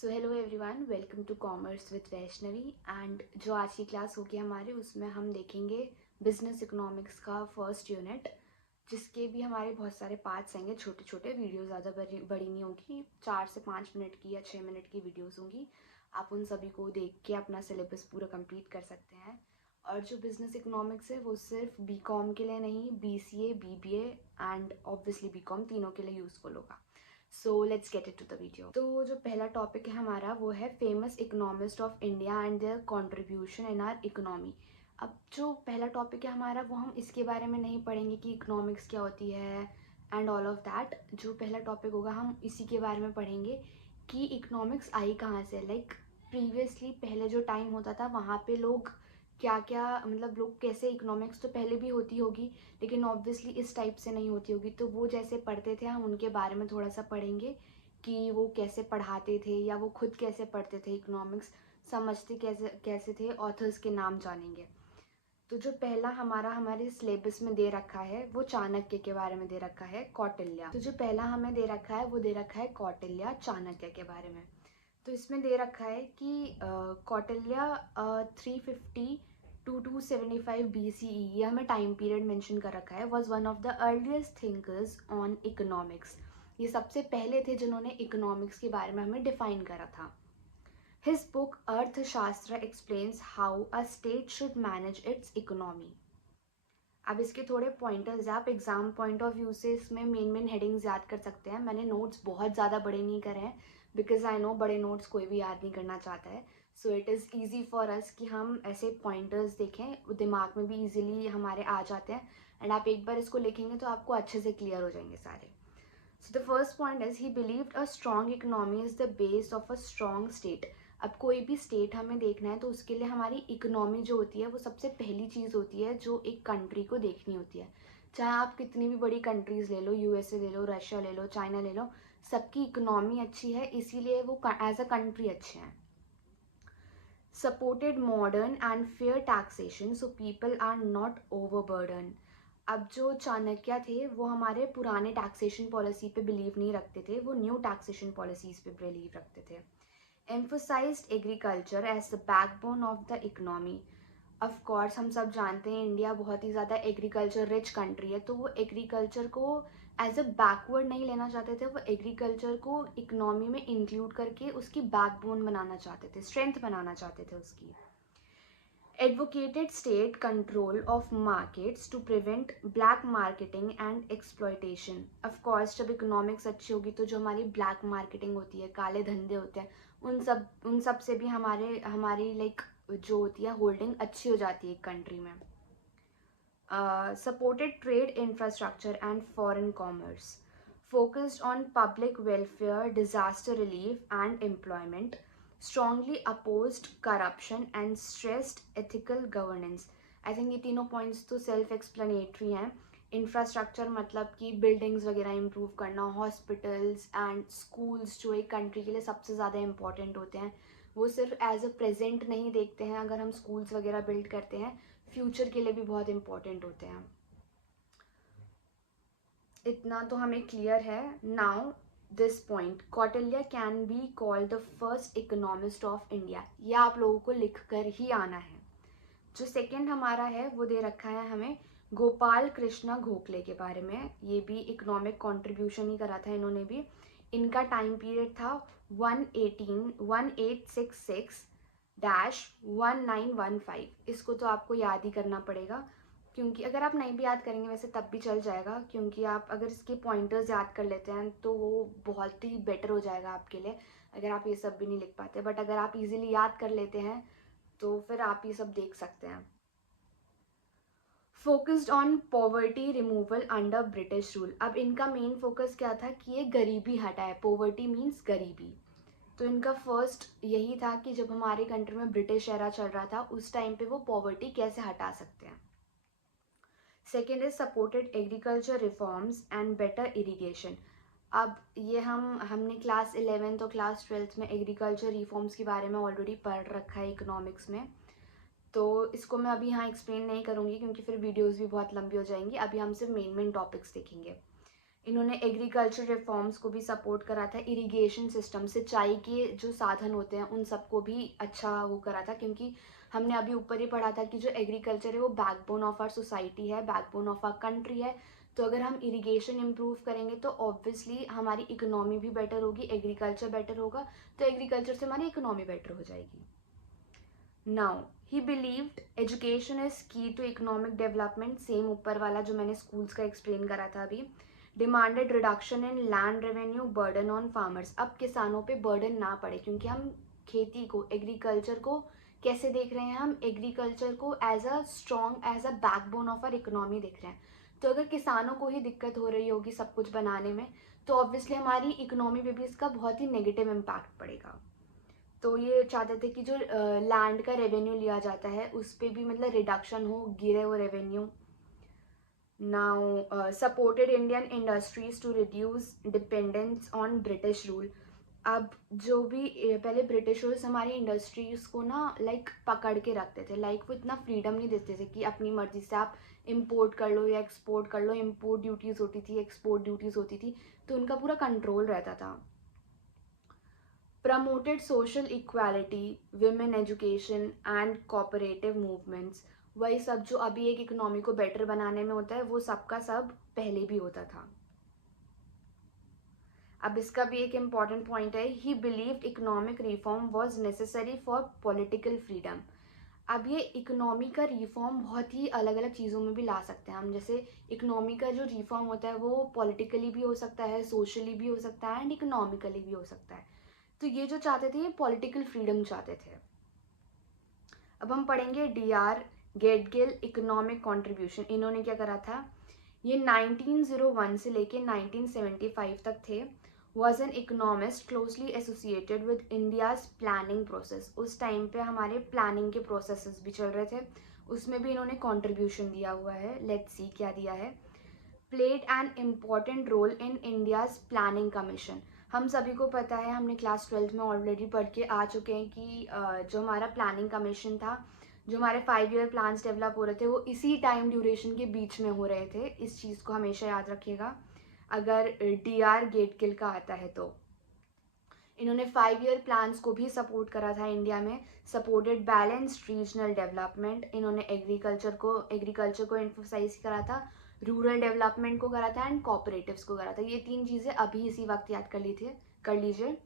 So hello everyone, welcome to commerce with Vaishnavi. And जो आज की क्लास होगी हमारे, उसमें हम देखेंगे बिजनेस इकोनॉमिक्स का फर्स्ट यूनिट, जिसके भी हमारे बहुत सारे पार्ट्स आएंगे। छोटे छोटे वीडियो, ज़्यादा बड़ी नहीं होगी, 4 से 5 मिनट की या 6 मिनट की वीडियोस होंगी। आप उन सभी को देख के अपना सिलेबस पूरा कंप्लीट कर सकते हैं। और जो बिजनेस इकोनॉमिक्स है वो सिर्फ बीकॉम के लिए नहीं, BCA, BBA and obviously BCom, तीनों के लिए यूज़फुल होगा। So let's get it to the video. तो जो पहला टॉपिक है हमारा वो है famous economist of India and their contribution in our economy. अब जो पहला टॉपिक है हमारा वो हम इसके बारे में नहीं पढ़ेंगे कि इकोनॉमिक्स क्या होती है एंड ऑल ऑफ दैट। जो पहला टॉपिक होगा हम इसी के बारे में पढ़ेंगे कि इकोनॉमिक्स आई कहाँ से। लाइक प्रीवियसली पहले जो टाइम होता था वहाँ पे लोग क्या क्या, मतलब लोग कैसे, इकोनॉमिक्स तो पहले भी होती होगी लेकिन ऑब्वियसली इस टाइप से नहीं होती होगी, तो वो जैसे पढ़ते थे हम उनके बारे में थोड़ा सा पढ़ेंगे कि वो कैसे पढ़ाते थे या वो खुद कैसे पढ़ते थे, इकोनॉमिक्स समझते कैसे कैसे थे, ऑथर्स के नाम जानेंगे। तो जो पहला हमारे सिलेबस में दे रखा है वो चाणक्य के बारे में दे रखा है, कौटिल्य। तो जो पहला हमें दे रखा है वो दे रखा है कौटिल्य चाणक्य के बारे में। तो इसमें दे रखा है कि कौटिल्य 350 टू 275 BCE, ये हमें टाइम पीरियड मेंशन कर रखा है, was one of the earliest thinkers on economics. ये सबसे पहले थे जिन्होंने इकोनॉमिक्स के बारे में हमें डिफाइन करा था। हिज बुक अर्थशास्त्र explains how a state should manage it's economy. अब इसके थोड़े पॉइंटर्स हैं, आप एग्जाम पॉइंट ऑफ व्यू से इसमें मेन हेडिंग्स याद कर सकते हैं। मैंने नोट्स बहुत ज़्यादा बड़े नहीं करे हैं बिकॉज आई नो बड़े नोट्स कोई भी याद नहीं करना चाहता है। So it is easy for us कि हम ऐसे पॉइंटर्स देखें, दिमाग में भी ईजिली हमारे आ जाते हैं एंड आप एक बार इसको लिखेंगे तो आपको अच्छे से क्लियर हो जाएंगे सारे। So the first point is he believed a strong economy is the base of a strong state. अब कोई भी स्टेट हमें देखना है तो उसके लिए हमारी इकोनॉमी जो होती है वो सबसे पहली चीज़ होती है जो एक कंट्री को देखनी होती है। चाहे आप कितनी भी बड़ी कंट्रीज ले लो, यूएसए ले लो, रशिया ले लो, चाइना ले लो, सबकी इकोनॉमी अच्छी है इसीलिए वो एज अ कंट्री अच्छे हैं। Supported modern and fair taxation so people are not overburdened. अब जो चाणक्य थे वो हमारे पुराने टैक्सेशन पॉलिसी पे बिलीव नहीं रखते थे, वो न्यू टैक्सेशन पॉलिसीज पे बिलीव रखते थे। Emphasised agriculture as the backbone of the economy. Of course हम सब जानते हैं इंडिया बहुत ही ज़्यादा एग्रीकल्चर रिच कंट्री है, तो वो एग्रीकल्चर को एज अ बैकवर्ड नहीं लेना चाहते थे, वो एग्रीकल्चर को इकोनॉमी में इंक्लूड करके उसकी बैकबोन बनाना चाहते थे, स्ट्रेंथ बनाना चाहते थे उसकी। Advocated state control of markets to prevent black marketing and exploitation. Of course जब इकोनॉमिक्स अच्छी होगी तो जो हमारी ब्लैक मार्केटिंग होती है, काले धंधे होते हैं, उन सब से भी हमारी लाइक जो होती है होल्डिंग अच्छी हो जाती है एक कंट्री में। Supported trade infrastructure and foreign commerce. Focused on public welfare, disaster relief and employment. Strongly opposed corruption and stressed ethical governance. I think ये तीनों पॉइंट्स तो सेल्फ एक्सप्लेनेटरी हैं। इंफ्रास्ट्रक्चर मतलब कि बिल्डिंग्स वगैरह इंप्रूव करना, हॉस्पिटल्स एंड स्कूल्स जो एक कंट्री के लिए सबसे ज़्यादा इंपॉर्टेंट होते हैं, वो सिर्फ एज अ प्रेजेंट नहीं देखते हैं। अगर हम स्कूल्स वगैरह बिल्ड करते हैं फ्यूचर के लिए भी बहुत इंपॉर्टेंट होते हैं। इतना तो हमें क्लियर है। Now this point, Kautilya can be called the first economist of India, ये आप लोगों को लिख कर ही आना है। जो सेकंड हमारा है वो दे रखा है हमें गोपाल कृष्ण गोखले के बारे में। ये भी इकोनॉमिक कंट्रीब्यूशन ही करा था इन्होंने भी। इनका टाइम पीरियड था 1866-1915। इसको तो आपको याद ही करना पड़ेगा, क्योंकि अगर आप नहीं भी याद करेंगे वैसे तब भी चल जाएगा, क्योंकि आप अगर इसके पॉइंटर्स याद कर लेते हैं तो वो बहुत ही बेटर हो जाएगा आपके लिए, अगर आप ये सब भी नहीं लिख पाते। बट अगर आप इजीली याद कर लेते हैं तो फिर आप ये सब देख सकते हैं। Focused on poverty removal under British rule. अब इनका मेन फोकस क्या था कि ये गरीबी हटाए, पॉवर्टी मीन्स गरीबी। तो इनका फर्स्ट यही था कि जब हमारे कंट्री में ब्रिटिश एरा चल रहा था उस टाइम पे वो पॉवर्टी कैसे हटा सकते हैं। Second is supported agriculture reforms and better irrigation. अब ये हमने क्लास 11th और क्लास 12th में एग्रीकल्चर रिफॉर्म्स के बारे में ऑलरेडी पढ़ रखा है इकोनॉमिक्स में, तो इसको मैं अभी यहाँ एक्सप्लेन नहीं करूँगी क्योंकि फिर वीडियोस भी बहुत लंबी हो जाएंगी। अभी हम सिर्फ मेन टॉपिक्स देखेंगे। इन्होंने एग्रीकल्चर रिफॉर्म्स को भी सपोर्ट करा था, इरिगेशन सिस्टम, सिंचाई के जो साधन होते हैं उन सबको भी अच्छा वो करा था, क्योंकि हमने अभी ऊपर ही पढ़ा था कि जो एग्रीकल्चर है वो बैकबोन ऑफ आर सोसाइटी है, बैकबोन ऑफ आर कंट्री है। तो अगर हम इरिगेशन इम्प्रूव करेंगे तो ऑब्वियसली हमारी इकोनॉमी भी बेटर होगी, एग्रीकल्चर बेटर होगा, तो एग्रीकल्चर से हमारी इकोनॉमी बेटर हो जाएगी। Now he believed education is की टू इकोनॉमिक डेवलपमेंट, सेम ऊपर वाला जो मैंने स्कूल्स का एक्सप्लेन करा था अभी। Demanded reduction in land revenue, burden on farmers, अब किसानों पे बर्डन ना पड़े, क्योंकि हम खेती को, एग्रीकल्चर को कैसे देख रहे हैं, हम एग्रीकल्चर को as a strong, as a backbone of our economy देख रहे हैं। तो अगर किसानों को ही दिक्कत हो रही होगी सब कुछ बनाने में, तो ऑब्वियसली हमारी इकोनॉमी पे भी इसका बहुत ही नेगेटिव इम्पैक्ट पड़ेगा। तो ये चाहते थे कि जो लैंड का रेवेन्यू लिया जाता है उस पर भी मतलब रिडक्शन हो, गिरे वो revenue. Now supported Indian industries to reduce dependence on British rule. अब जो भी पहले ब्रिटिशर्स हमारी इंडस्ट्रीज को ना लाइक पकड़ के रखते थे, लाइक वो इतना फ्रीडम नहीं देते थे कि अपनी मर्जी से आप इंपोर्ट कर लो या एक्सपोर्ट कर लो। इंपोर्ट ड्यूटीज़ होती थी, एक्सपोर्ट ड्यूटीज़ होती थी, तो उनका पूरा कंट्रोल रहता था। Promoted social equality, women education and cooperative movements. वही सब जो अभी एक इकोनॉमी को बेटर बनाने में होता है वो सबका सब पहले भी होता था। अब इसका भी एक इम्पॉर्टेंट पॉइंट है, ही believed economic reform was necessary for political freedom. अब ये इकोनॉमी का रिफॉर्म बहुत ही अलग अलग चीज़ों में भी ला सकते हैं हम, जैसे इकोनॉमी का जो रिफॉर्म होता है वो पॉलिटिकली भी हो सकता है, सोशली भी हो सकता है एंड इकोनॉमिकली भी हो सकता है। तो ये जो चाहते थे ये पॉलिटिकल फ्रीडम चाहते थे। अब हम पढ़ेंगे DR गेटगिल इकोनॉमिक कंट्रीब्यूशन। इन्होंने क्या करा था, ये 1901 से लेके 1975 तक थे। Was an economist closely associated with India's planning process. उस टाइम पे हमारे प्लानिंग के प्रोसेसेस भी चल रहे थे, उसमें भी इन्होंने कंट्रीब्यूशन दिया हुआ है। लेट्स सी क्या दिया है। Played an important role in India's planning commission. हम सभी को पता है, हमने क्लास 12th में ऑलरेडी पढ़ के आ चुके हैं कि जो हमारा प्लानिंग कमीशन था, जो हमारे 5 ईयर प्लान्स डेवलप हो रहे थे वो इसी टाइम ड्यूरेशन के बीच में हो रहे थे। इस चीज़ को हमेशा याद रखिएगा अगर DR गेटगिल का आता है तो। इन्होंने 5 ईयर प्लान्स को भी सपोर्ट करा था इंडिया में। सपोर्टेड बैलेंस्ड रीजनल डेवलपमेंट, इन्होंने एग्रीकल्चर को एम्फोसाइज करा था, रूरल डेवलपमेंट को करा था एंड कोऑपरेटिव्स को करा था। ये 3 चीज़ें अभी इसी वक्त याद कर लीजिए।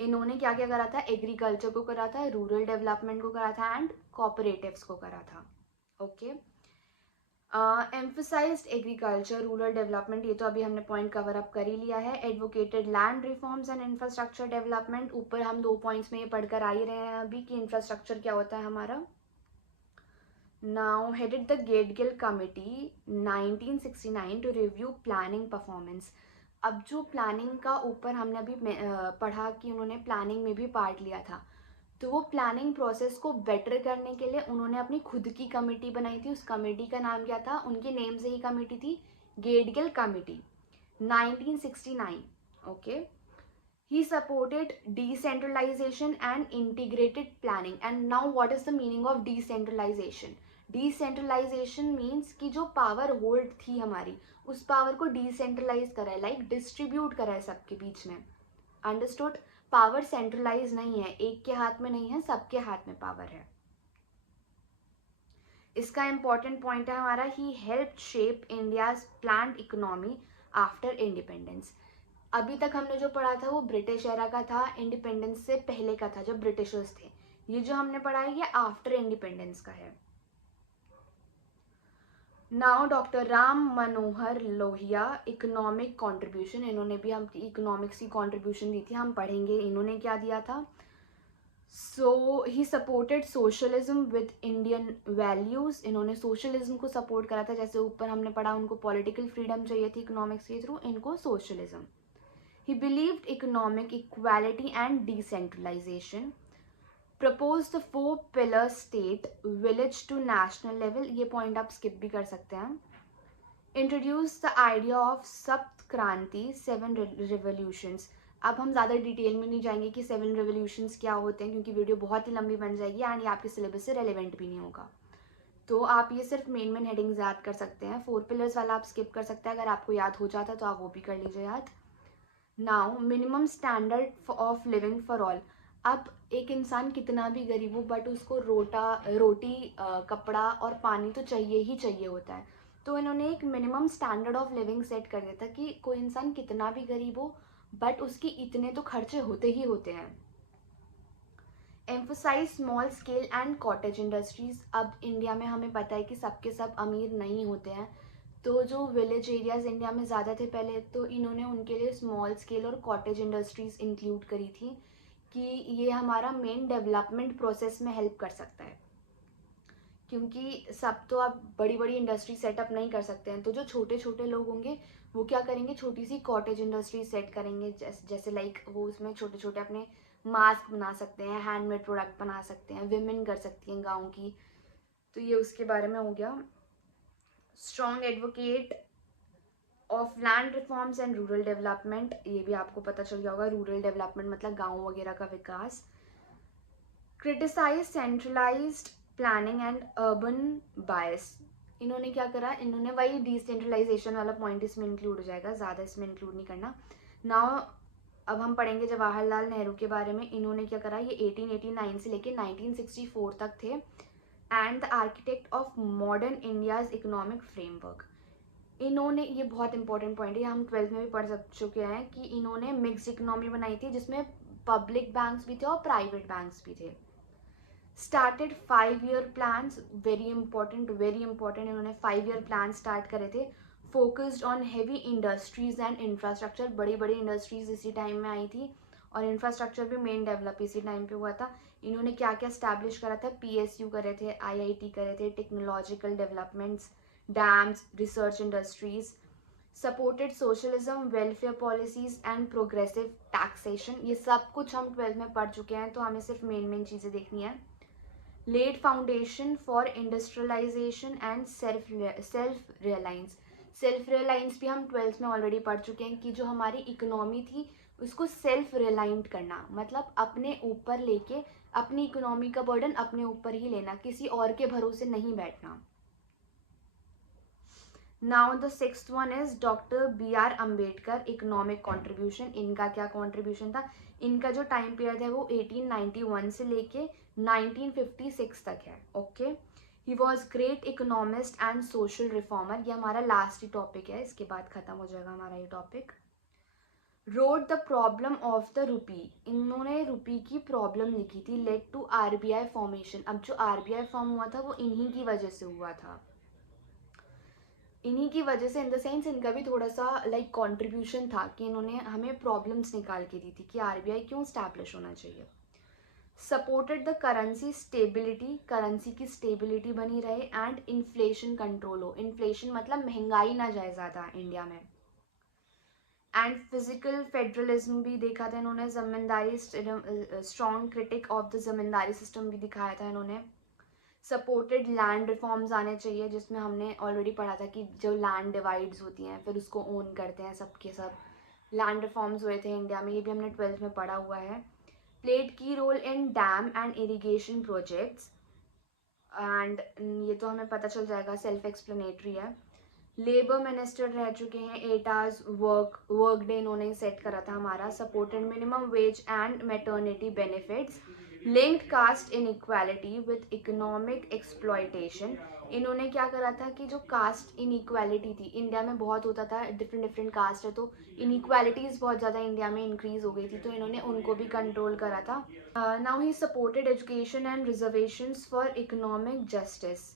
इन्होंने क्या क्या करा था, एग्रीकल्चर को करा था, रूरल डेवलपमेंट को करा था एंड कोऑपरेटिव्स को करा था। ओके। एम्फोसाइज्ड एग्रीकल्चर, रूरल डेवलपमेंट, ये तो अभी हमने पॉइंट कवर अप कर ही लिया है। Advocated land reforms and infrastructure development, ऊपर हम 2 पॉइंट्स में ये पढ़कर आ ही रहे हैं अभी कि इंफ्रास्ट्रक्चर क्या होता है हमारा। Now headed the Gadgil committee 1969 to review planning performance. अब जो प्लानिंग का ऊपर हमने अभी पढ़ा कि उन्होंने प्लानिंग में भी पार्ट लिया था, तो वो प्लानिंग प्रोसेस को बेटर करने के लिए उन्होंने अपनी खुद की कमेटी बनाई थी। उस कमेटी का नाम क्या था, उनके नेम से ही कमेटी थी, Gadgil committee, 1969। Okay. He supported decentralization and integrated planning. And now what is the meaning of decentralization? Decentralization means कि जो पावर होल्ड थी हमारी, उस पावर को डिसेंट्रलाइज करा है, लाइक डिस्ट्रीब्यूट करा है सबके बीच में। अंडरस्टूड? पावर सेंट्रलाइज नहीं है, एक के हाथ में नहीं है, सबके हाथ में पावर है। इसका इंपॉर्टेंट पॉइंट है हमारा, he help shape India's planned economy after independence. अभी तक हमने जो पढ़ा था वो ब्रिटिश एरा का था, इंडिपेंडेंस से पहले का था जब ब्रिटिशर्स थे। ये जो हमने पढ़ा है ये आफ्टर इंडिपेंडेंस का है। Now doctor Ram Manohar Lohia economic contribution, इन्होंने भी हम इकोनॉमिक्स की कंट्रीब्यूशन दी थी, हम पढ़ेंगे इन्होंने क्या दिया था। So he supported socialism with Indian values, इन्होंने सोशलिज्म को सपोर्ट करा था, जैसे ऊपर हमने पढ़ा उनको पॉलिटिकल फ्रीडम चाहिए थी इकोनॉमिक्स के थ्रू, इनको socialism. He believed economic equality and decentralization. Proposed the 4-pillar state, village to national level. ये पॉइंट आप स्किप भी कर सकते हैं। Introduced the idea of सप्त क्रांति, 7 revolutions. अब हम ज़्यादा डिटेल में नहीं जाएंगे कि 7 revolutions क्या होते हैं, क्योंकि वीडियो बहुत ही लंबी बन जाएगी एंड ये आपके सिलेबस से रेलिवेंट भी नहीं होगा। तो आप ये सिर्फ मेन हेडिंग्स याद कर सकते हैं। 4 पिलर्स वाला आप स्किप कर सकते हैं, अगर आपको याद हो जाता तो आप वो भी कर लीजिए याद। Now minimum standard of living for all. अब एक इंसान कितना भी गरीब हो बट उसको रोटी कपड़ा और पानी तो चाहिए ही चाहिए होता है। तो इन्होंने एक minimum standard of living set कर दिया था कि कोई इंसान कितना भी गरीब हो बट उसके इतने तो खर्चे होते ही होते हैं। Emphasise small scale and cottage industries. अब इंडिया में हमें पता है कि सबके सब अमीर नहीं होते हैं, तो जो विलेज एरियाज इंडिया में ज़्यादा थे पहले, तो इन्होंने उनके लिए स्मॉल स्केल और कॉटेज इंडस्ट्रीज इंक्लूड करी थी कि ये हमारा मेन डेवलपमेंट प्रोसेस में हेल्प कर सकता है, क्योंकि सब तो आप बड़ी बड़ी इंडस्ट्री सेटअप नहीं कर सकते हैं। तो जो छोटे छोटे लोग होंगे वो क्या करेंगे, छोटी सी कॉटेज इंडस्ट्री सेट करेंगे, जैसे लाइक वो उसमें छोटे छोटे अपने मास्क बना सकते हैं, हैंडमेड प्रोडक्ट बना सकते हैं, विमेन कर सकती हैं गाँव की। तो ये उसके बारे में हो गया। Strong advocate of land reforms and rural development, ये भी आपको पता चल गया होगा, रूरल डेवलपमेंट मतलब गाँव वगैरह का विकास। Criticise centralised planning and urban bias. इन्होंने क्या करा, इन्होंने वही डिसेंट्रलाइजेशन वाला पॉइंट इसमें इंक्लूड हो जाएगा, ज़्यादा इसमें इंक्लूड नहीं करना। नाउ अब हम पढ़ेंगे जवाहरलाल नेहरू के बारे में। इन्होंने क्या करा, ये 1889 से लेके 1964 तक थे and the architect of modern India's economic framework. इन्होंने, ये बहुत इंपॉर्टेंट पॉइंट है, हम 12th में भी पढ़ चुके हैं कि इन्होंने मिक्स्ड इकोनॉमी बनाई थी जिसमें पब्लिक बैंक्स भी थे और प्राइवेट बैंक्स भी थे। Started 5 year plans, very important, इन्होंने 5 ईयर प्लान स्टार्ट करे थे। Focused on heavy industries and infrastructure, बड़ी बड़ी इंडस्ट्रीज इसी टाइम में आई थी और इंफ्रास्ट्रक्चर भी मेन डेवलप इसी टाइम पे हुआ था। इन्होंने क्या क्या स्टैब्लिश करा था, पीएसयू करे थे, आईआईटी करे थे, technological developments, dams, research industries. Supported socialism, welfare policies and progressive taxation. ये सब कुछ हम 12th में पढ़ चुके हैं, तो हमें सिर्फ मेन चीज़ें देखनी है। laid foundation for industrialization and self reliance। Self reliance भी हम 12th में ऑलरेडी पढ़ चुके हैं कि जो हमारी इकोनॉमी थी उसको सेल्फ रिलायंट करना, मतलब अपने ऊपर लेके अपनी इकोनॉमी का बर्डन अपने ऊपर ही लेना, किसी और के भरोसे नहीं बैठना। Now the 6th one is doctor BR Ambedkar, economic contribution. इनका क्या कॉन्ट्रीब्यूशन था, इनका जो टाइम पीरियड है वो 1891 से लेके 1956 तक है। Okay, he was great economist and social reformer. ये हमारा लास्ट ही टॉपिक है, इसके बाद खत्म हो जाएगा हमारा ये topic. Road the problem of the rupee, इन्होंने रुपी की प्रॉब्लम लिखी थी। लेड टू RBI फॉर्मेशन, अब जो RBI फॉर्म हुआ था वो इन्हीं की वजह से हुआ था, इन्हीं की वजह से, इन द सेंस इनका भी थोड़ा सा लाइक कंट्रीब्यूशन था कि इन्होंने हमें प्रॉब्लम्स निकाल के दी थी कि RBI क्यों स्टैब्लिश होना चाहिए। Supported the currency stability, currency की स्टेबिलिटी बनी रहे एंड इन्फ्लेशन कंट्रोल हो। इन्फ्लेशन मतलब महंगाई ना जाए ज़्यादा इंडिया में। एंड फिजिकल फेडरलिज्म भी देखा था इन्होंने। Zamindari, strong critic of the zamindari system भी दिखाया था इन्होंने। सपोर्टेड लैंड रिफॉर्म्स आने चाहिए, जिसमें हमने ऑलरेडी पढ़ा था कि जो लैंड डिवाइड्स होती हैं फिर उसको ओन करते हैं सबके सब, लैंड रिफॉर्म्स हुए थे इंडिया में, ये भी हमने 12th में पढ़ा हुआ है। Played key role in dam and irrigation projects, and ये तो हमें पता चल जाएगा, सेल्फ एक्सप्लेनेटरी है। लेबर मिनिस्टर रह चुके हैं, 8 आवर्स वर्क डे इन्होंने सेट करा था हमारा। Supported minimum wage and maternity benefits, linked caste inequality with economic exploitation. इन्होंने क्या करा था कि जो कास्ट इनइक्वालिटी थी, इंडिया में बहुत होता था, डिफरेंट कास्ट है तो इनइक्वालिटीज़ बहुत ज़्यादा इंडिया में इंक्रीज हो गई थी, तो इन्होंने उनको भी कंट्रोल करा था। Now he supported education and reservations for economic justice.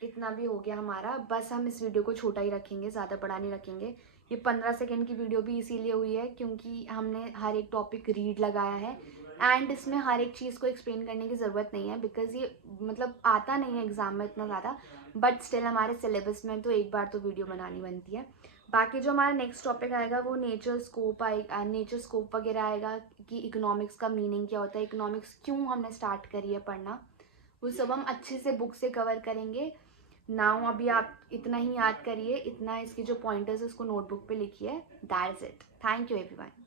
इतना भी हो गया हमारा, बस हम इस वीडियो को छोटा ही रखेंगे, ज़्यादा बड़ा नहीं रखेंगे। ये 15 सेकेंड की वीडियो भी इसीलिए हुई है क्योंकि हमने हर एक टॉपिक रीड लगाया है एंड इसमें हर एक चीज़ को एक्सप्लेन करने की ज़रूरत नहीं है, बिकॉज ये मतलब आता नहीं है एग्जाम में इतना ज़्यादा, बट स्टिल हमारे सिलेबस में तो एक बार तो वीडियो बनानी बनती है। बाकी जो हमारा नेक्स्ट टॉपिक आएगा वो नेचर स्कोप आएगा, नेचर स्कोप वगैरह आएगा कि इकोनॉमिक्स का मीनिंग क्या होता है, इकोनॉमिक्स क्यों हमने स्टार्ट करी है पढ़ना, वो सब हम अच्छे से बुक से कवर करेंगे। नाउ अभी आप इतना ही याद करिए, इतना इसके जो पॉइंटर्स है उसको नोटबुक पे लिखिए। That's it, thank you everyone.